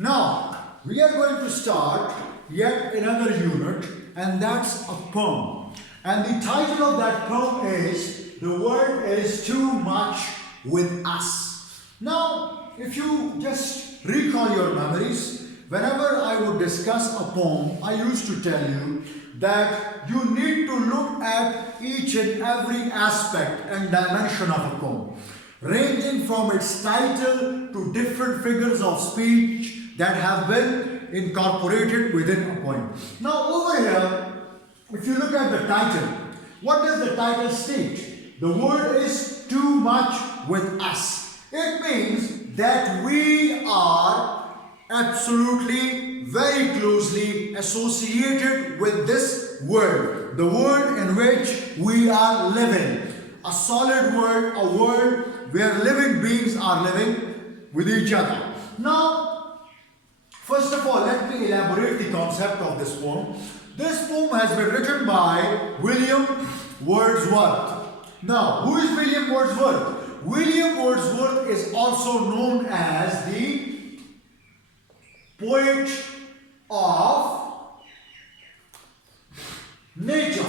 Now, we are going to start yet another unit, and that's a poem. And the title of that poem is The World is Too Much with Us. Now, if you just recall your memories, whenever I would discuss a poem, I used to tell you that you need to look at each and every aspect and dimension of a poem, ranging from its title to different figures of speech that have been incorporated within a poem. Now over here, if you look at the title, what does the title state? The world is too much with us. It means that we are absolutely very closely associated with this world, the world in which we are living. A solid world, a world where living beings are living with each other. Now, first of all, let me elaborate the concept of this poem. This poem has been written by William Wordsworth. Now, who is William Wordsworth? William Wordsworth is also known as the poet of nature.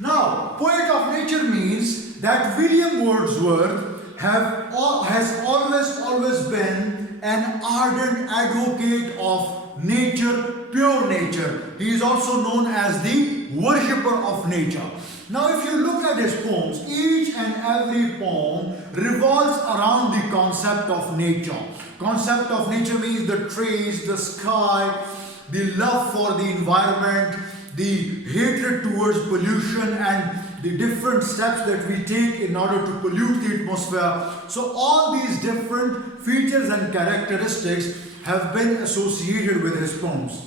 Now, poet of nature means that William Wordsworth has always been an ardent advocate of nature, pure nature. He is also known as the worshipper of nature. Now, if you look at his poems, each and every poem revolves around the concept of nature. Concept of nature means the trees, the sky, the love for the environment, the hatred towards pollution, and the different steps that we take in order to pollute the atmosphere. So all these different features and characteristics have been associated with his poems.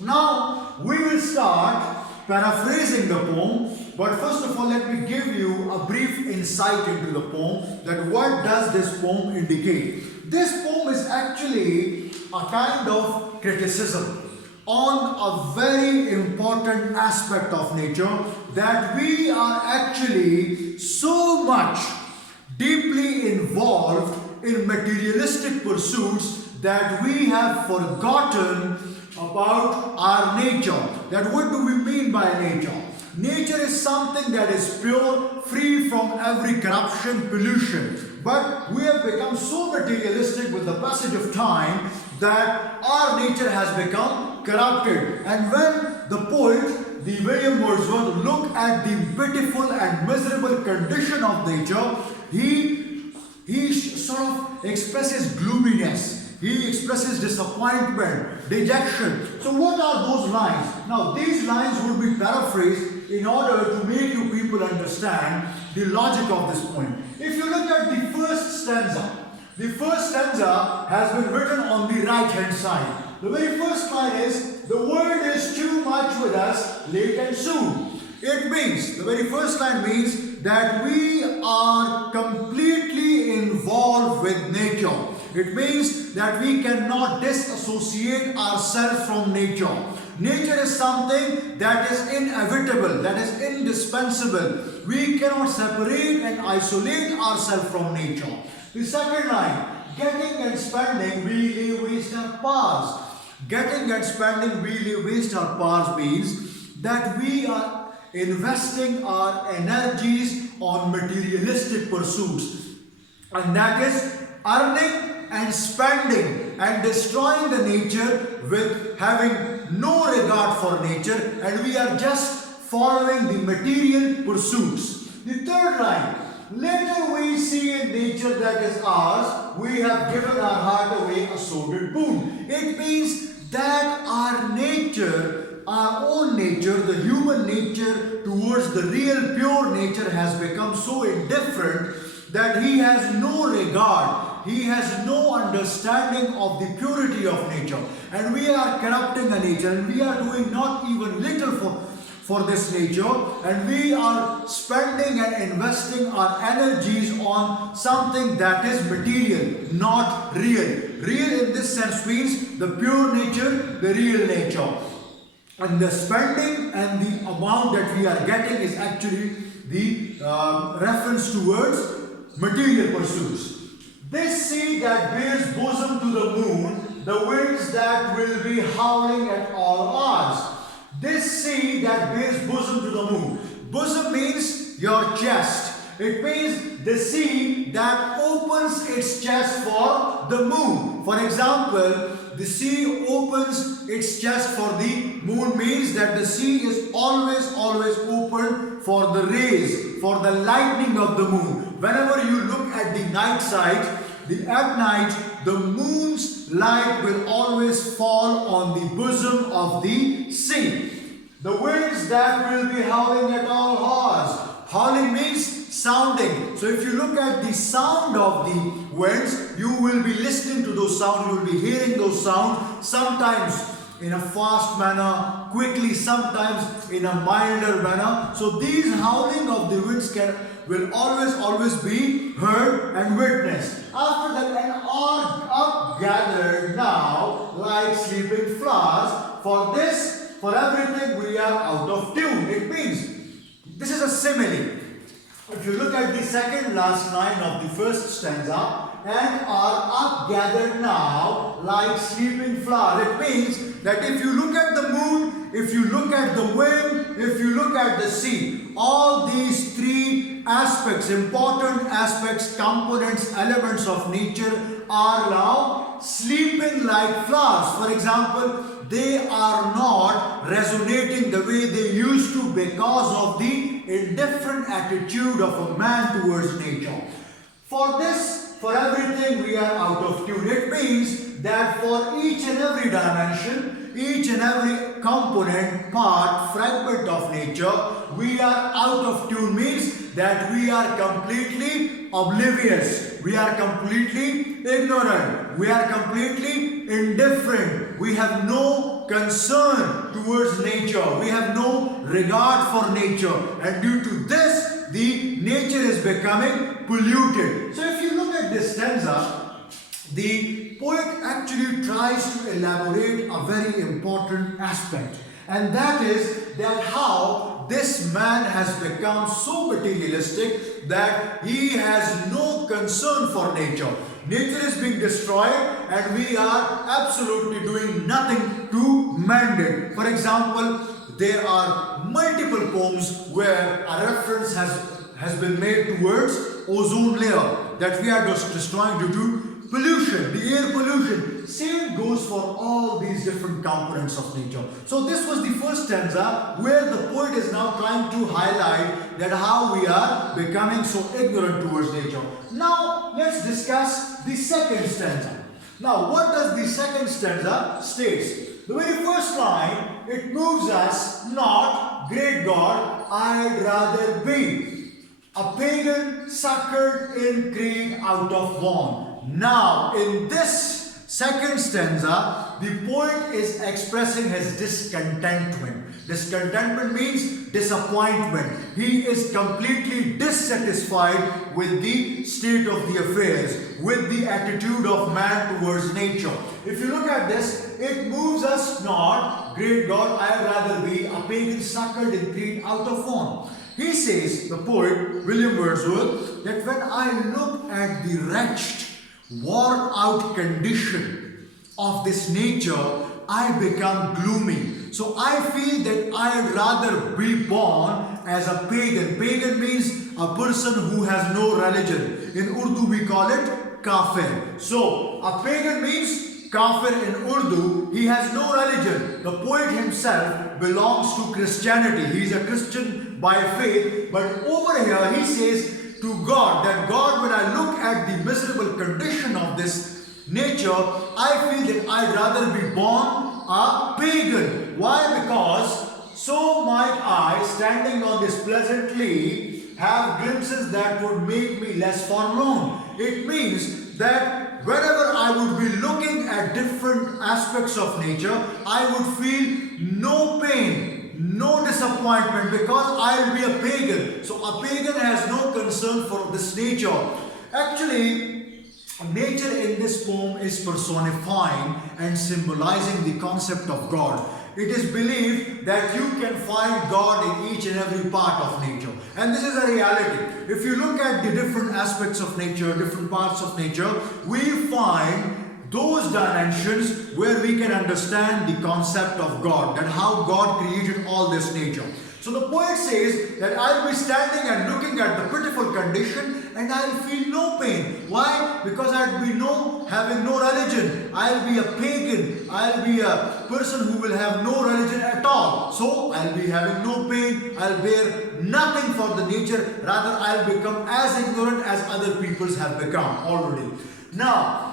Now we will start paraphrasing the poem, but first of all let me give you a brief insight into the poem, that what does this poem indicate. This poem is actually a kind of criticism on a very important aspect of nature, that we are actually so much deeply involved in materialistic pursuits that we have forgotten about our nature. That what do we mean by nature? Nature is something that is pure, free from every corruption, pollution. But we have become so materialistic with the passage of time that our nature has become corrupted. And when the poet, the William Wordsworth, look at the pitiful and miserable condition of nature, he sort of expresses gloominess. He expresses disappointment, dejection. So what are those lines? Now these lines will be paraphrased in order to make you people understand the logic of this poem. If you look at the first stanza has been written on the right hand side. The very first line is, the world is too much with us, late and soon. It means, the very first line means that we are completely involved with nature. It means that we cannot disassociate ourselves from nature. Nature is something that is inevitable, that is indispensable. We cannot separate and isolate ourselves from nature. The second line, getting and spending, we waste our powers. Getting and spending, we waste our powers means that we are investing our energies on materialistic pursuits. And that is earning and spending and destroying the nature with having no regard for nature, and we are just following the material pursuits. The third line, later we see in nature that is ours, we have given our heart away a sordid boon. It means that our nature, our own nature, the human nature towards the real pure nature has become so indifferent that he has no regard. He has no understanding of the purity of nature. And we are corrupting the nature, and we are doing not even little for this nature, and we are spending and investing our energies on something that is material, not real. Real in this sense means the pure nature, the real nature. And the spending and the amount that we are getting is actually the reference towards material pursuits. This sea that bears bosom to the moon, the winds that will be howling at all hours. This sea that bears bosom to the moon. Bosom means your chest. It means the sea that opens its chest for the moon. For example, the sea opens its chest for the moon means that the sea is always open for the rays, for the lightning of the moon. Whenever you look at the night side, at night, the moon's light will always fall on the bosom of the sea. The winds that will be howling at all hours. Howling means sounding. So if you look at the sound of the winds, you will be listening to those sounds, you will be hearing those sounds, sometimes in a fast manner, quickly, sometimes in a milder manner. So these howling of the winds will always be heard and witnessed. After that, and are up gathered now like sleeping flowers. For everything we are out of tune. It means, this is a simile. If you look at the second last line of the first stanza, and are up gathered now like sleeping flowers. It means that if you look at the moon, if you look at the wind, if you look at the sea, all these three aspects, important aspects, components, elements of nature are now sleeping like flowers. For example, they are not resonating the way they used to because of the indifferent attitude of a man towards nature. For everything we are out of tune. It means that for each and every dimension, each and every component, part, fragment of nature, we are out of tune means that we are completely oblivious. We are completely ignorant. We are completely indifferent. We have no concern towards nature. We have no regard for nature. And due to this, the nature is becoming polluted. So if you look at this stanza, the poet actually tries to elaborate a very important aspect. And that is that how this man has become so materialistic that he has no concern for nature. Nature is being destroyed and we are absolutely doing nothing to mend it. For example, there are multiple poems where a reference has been made towards ozone layer that we are just destroying due to pollution, the air pollution. Same goes for all these different components of nature. So this was the first stanza where the poet is now trying to highlight that how we are becoming so ignorant towards nature. Now let's discuss the second stanza. Now what does the second stanza states? The very first line, it moves us not, great God, I'd rather be a pagan suckered in creed out of want. Now, in this second stanza, the poet is expressing his discontentment. Discontentment means disappointment. He is completely dissatisfied with the state of the affairs, with the attitude of man towards nature. If you look at this, it moves us not, great God, I'd rather be a pagan suckered in creed out of want. He says, the poet William Wordsworth, that when I look at the wretched, worn out condition of this nature, I become gloomy. So I feel that I'd rather be born as a pagan. Pagan means a person who has no religion. In Urdu we call it kafir. So a pagan means kafir in Urdu. He has no religion. The poet himself belongs to Christianity. He is a Christian by faith. But over here he says to God that God, when I look at the miserable condition of this nature, I feel that I'd rather be born a pagan. Why? Because so might I, standing on this pleasant lea, have glimpses that would make me less forlorn. It means that whenever I would be looking at different aspects of nature, I would feel no pain, no disappointment, because I will be a pagan. So a pagan has no concern for this nature. Actually, nature in this poem is personifying and symbolizing the concept of God. It is believed that you can find God in each and every part of nature. And this is a reality. If you look at the different aspects of nature, different parts of nature, we find those dimensions where we can understand the concept of God, that how God created all this nature. So the poet says that I'll be standing and looking at the pitiful condition and I'll feel no pain. Why? Because I'll be having no religion. I'll be a pagan. I'll be a person who will have no religion at all. So I'll be having no pain. I'll bear nothing for the nature. Rather, I'll become as ignorant as other peoples have become already. Now,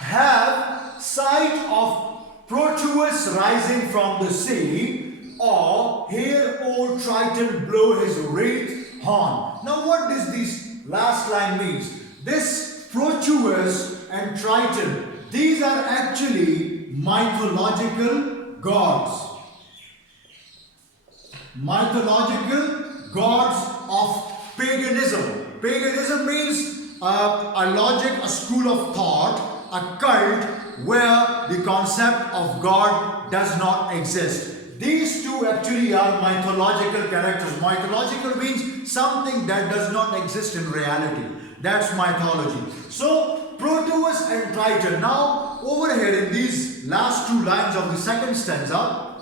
have sight of Proteus rising from the sea, or hear old Triton blow his wreath horn. Now what does this last line means? This Proteus and Triton, these are actually mythological gods. Mythological gods of paganism. Paganism means a logic, a school of thought, a cult where the concept of God does not exist. These two actually are mythological characters. Mythological means something that does not exist in reality. That's mythology. So, Proteus and Triton. Now, over here in these last two lines of the second stanza,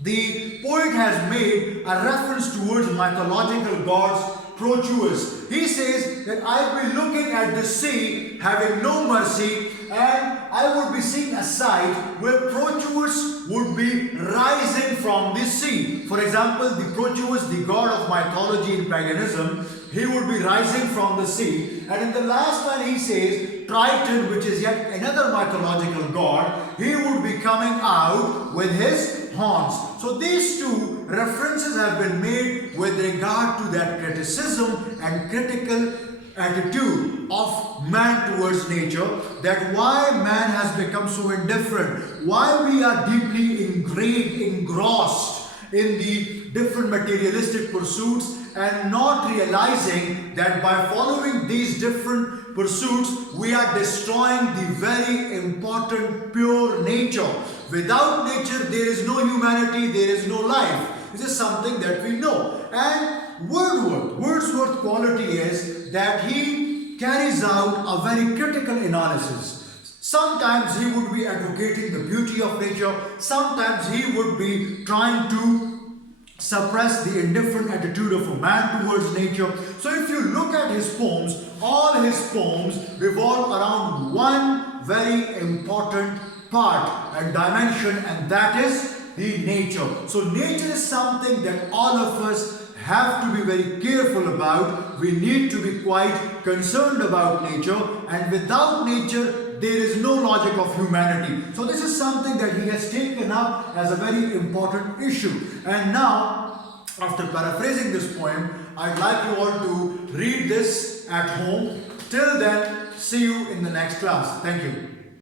the poet has made a reference towards mythological gods Proteus. He says that I will be looking at the sea, having no mercy, and I would be seeing a sight where Proteus would be rising from the sea. For example, the Proteus, the god of mythology in paganism, he would be rising from the sea. And in the last line he says, Triton, which is yet another mythological god, he would be coming out with his horns. So these two references have been made with regard to that criticism and critical attitude of man towards nature, that why man has become so indifferent, why we are deeply engrossed in the different materialistic pursuits and not realizing that by following these different pursuits we are destroying the very important pure nature. Without nature there is no humanity, there is no life. This is something that we know. And Wordsworth's quality is that he carries out a very critical analysis. Sometimes he would be advocating the beauty of nature, sometimes he would be trying to suppress the indifferent attitude of a man towards nature. So if you look at his poems, all his poems revolve around one very important part and dimension, and that is the nature. So nature is something that all of us have to be very careful about. We need to be quite concerned about nature, and without nature there is no logic of humanity. So this is something that he has taken up as a very important issue. And now, after paraphrasing this poem, I'd like you all to read this at home. Till then, see you in the next class. Thank you.